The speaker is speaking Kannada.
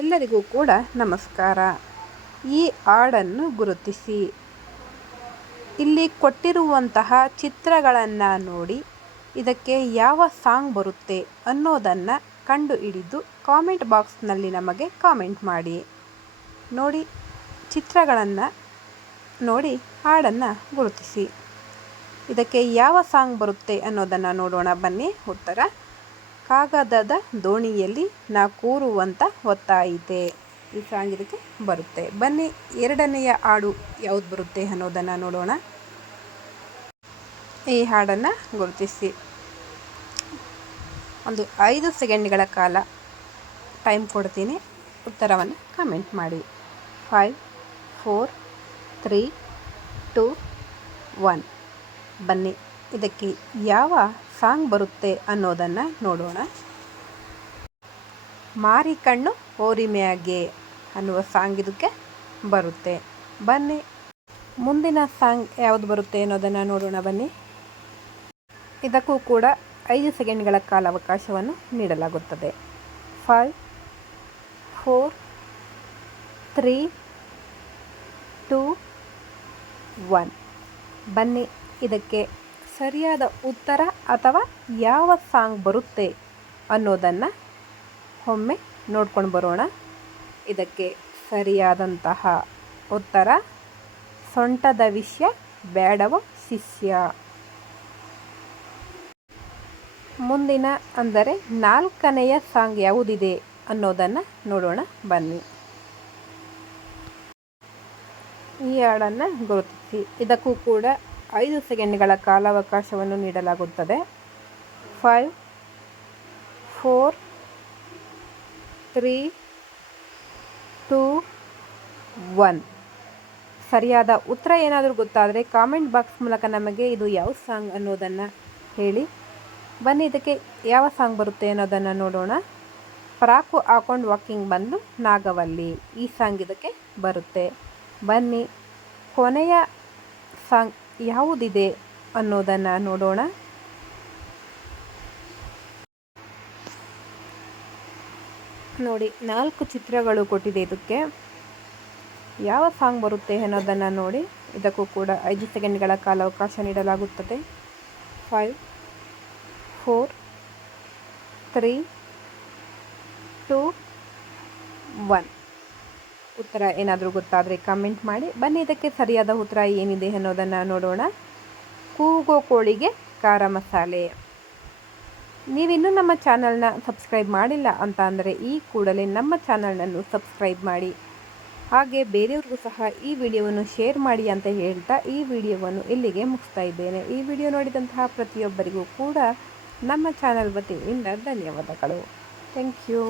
ಎಲ್ಲರಿಗೂ ಕೂಡ ನಮಸ್ಕಾರ. ಈ ಹಾಡನ್ನು ಗುರುತಿಸಿ. ಇಲ್ಲಿ ಕೊಟ್ಟಿರುವಂತಹ ಚಿತ್ರಗಳನ್ನು ನೋಡಿ ಇದಕ್ಕೆ ಯಾವ ಸಾಂಗ್ ಬರುತ್ತೆ ಅನ್ನೋದನ್ನು ಕಂಡುಹಿಡಿದು ಕಾಮೆಂಟ್ ಬಾಕ್ಸ್ನಲ್ಲಿ ನಮಗೆ ಕಾಮೆಂಟ್ ಮಾಡಿ. ನೋಡಿ, ಚಿತ್ರಗಳನ್ನು ನೋಡಿ ಹಾಡನ್ನು ಗುರುತಿಸಿ. ಇದಕ್ಕೆ ಯಾವ ಸಾಂಗ್ ಬರುತ್ತೆ ಅನ್ನೋದನ್ನು ನೋಡೋಣ ಬನ್ನಿ. ಉತ್ತರ: ಕಾಗದದ ದೋಣಿಯಲ್ಲಿ ನಾ ಕೂರುವಂತ ಹೊತ್ತಾಯಿತೆ. ಈ ಸಾಂಗ್ ಇದಕ್ಕೆ ಬರುತ್ತೆ. ಬನ್ನಿ, ಎರಡನೆಯ ಹಾಡು ಯಾವುದು ಬರುತ್ತೆ ಅನ್ನೋದನ್ನು ನೋಡೋಣ. ಈ ಹಾಡನ್ನು ಗುರುತಿಸಿ. ಒಂದು 5 ಸೆಕೆಂಡ್ಗಳ ಕಾಲ ಟೈಮ್ ಕೊಡ್ತೀನಿ. ಉತ್ತರವನ್ನು ಕಮೆಂಟ್ ಮಾಡಿ. 5 4 3 2 1. ಬನ್ನಿ, ಇದಕ್ಕೆ ಯಾವ ಸಾಂಗ್ ಬರುತ್ತೆ ಅನ್ನೋದನ್ನು ನೋಡೋಣ. ಮಾರಿ ಕಣ್ಣು ಓರಿಮ್ಯಾಗೆ ಅನ್ನುವ ಸಾಂಗ್ ಇದಕ್ಕೆ ಬರುತ್ತೆ. ಬನ್ನಿ, ಮುಂದಿನ ಸಾಂಗ್ ಯಾವುದು ಬರುತ್ತೆ ಅನ್ನೋದನ್ನು ನೋಡೋಣ ಬನ್ನಿ. ಇದಕ್ಕೂ ಕೂಡ 5 ಸೆಕೆಂಡ್ಗಳ ಕಾಲಾವಕಾಶವನ್ನು ನೀಡಲಾಗುತ್ತದೆ. 5 4 3 2 1. ಬನ್ನಿ, ಇದಕ್ಕೆ ಸರಿಯಾದ ಉತ್ತರ ಅಥವಾ ಯಾವ ಸಾಂಗ್ ಬರುತ್ತೆ ಅನ್ನೋದನ್ನು ಒಮ್ಮೆ ನೋಡ್ಕೊಂಡು ಬರೋಣ. ಇದಕ್ಕೆ ಸರಿಯಾದಂತಹ ಉತ್ತರ ಸೊಂಟದ ವಿಷಯ ಬೇಡವ ಶಿಷ್ಯ. ಮುಂದಿನ ಅಂದರೆ 4ನೆಯ ಸಾಂಗ್ ಯಾವುದಿದೆ ಅನ್ನೋದನ್ನು ನೋಡೋಣ ಬನ್ನಿ. ಈ ಹಾಡನ್ನು ಗುರುತಿಸಿ. ಇದಕ್ಕೂ ಕೂಡ 5 ಸೆಕೆಂಡ್ಗಳ ಕಾಲಾವಕಾಶವನ್ನು ನೀಡಲಾಗುತ್ತದೆ. 5 4 3 2 1. ಸರಿಯಾದ ಉತ್ತರ ಏನಾದರೂ ಗೊತ್ತಾದರೆ ಕಾಮೆಂಟ್ ಬಾಕ್ಸ್ ಮೂಲಕ ನಮಗೆ ಇದು ಯಾವ ಸಾಂಗ್ ಅನ್ನೋದನ್ನು ಹೇಳಿ. ಬನ್ನಿ, ಇದಕ್ಕೆ ಯಾವ ಸಾಂಗ್ ಬರುತ್ತೆ ಅನ್ನೋದನ್ನು ನೋಡೋಣ. ಫ್ರಾಕು ಹಾಕೊಂಡು ವಾಕಿಂಗ್ ಬಂದು ನಾಗವಲ್ಲಿ. ಈ ಸಾಂಗ್ ಇದಕ್ಕೆ ಬರುತ್ತೆ. ಬನ್ನಿ, ಕೊನೆಯ ಸಾಂಗ್ ಯಾವುದಿದೆ ಅನ್ನೋದನ್ನು ನೋಡೋಣ. ನೋಡಿ, 4 ಚಿತ್ರಗಳು ಕೊಟ್ಟಿದೆ. ಇದಕ್ಕೆ ಯಾವ ಸಾಂಗ್ ಬರುತ್ತೆ ಅನ್ನೋದನ್ನು ನೋಡಿ. ಇದಕ್ಕೂ ಕೂಡ 5 ಸೆಕೆಂಡ್ಗಳ ಕಾಲಾವಕಾಶ ನೀಡಲಾಗುತ್ತದೆ. 5 4 3 2 1. ಉತ್ತರ ಏನಾದರೂ ಗೊತ್ತಾದರೆ ಕಮೆಂಟ್ ಮಾಡಿ. ಬನ್ನಿ, ಇದಕ್ಕೆ ಸರಿಯಾದ ಉತ್ತರ ಏನಿದೆ ಅನ್ನೋದನ್ನು ನೋಡೋಣ. ಕೂಗೋ ಕೋಳಿಗೆ ಖಾರ ಮಸಾಲೆ. ನೀವಿನ್ನೂ ನಮ್ಮ ಚಾನಲ್ನ ಸಬ್ಸ್ಕ್ರೈಬ್ ಮಾಡಿಲ್ಲ ಅಂತ ಅಂದರೆ ಈ ಕೂಡಲೇ ನಮ್ಮ ಚಾನಲ್ನನ್ನು ಸಬ್ಸ್ಕ್ರೈಬ್ ಮಾಡಿ. ಹಾಗೆ ಬೇರೆಯವ್ರಿಗೂ ಸಹ ಈ ವಿಡಿಯೋವನ್ನು ಶೇರ್ ಮಾಡಿ ಅಂತ ಹೇಳ್ತಾ ಈ ವಿಡಿಯೋವನ್ನು ಇಲ್ಲಿಗೆ ಮುಗಿಸ್ತಾ ಇದ್ದೇನೆ. ಈ ವಿಡಿಯೋ ನೋಡಿದಂತಹ ಪ್ರತಿಯೊಬ್ಬರಿಗೂ ಕೂಡ ನಮ್ಮ ಚಾನಲ್ ವತಿಯಿಂದ ಧನ್ಯವಾದಗಳು. Thank you.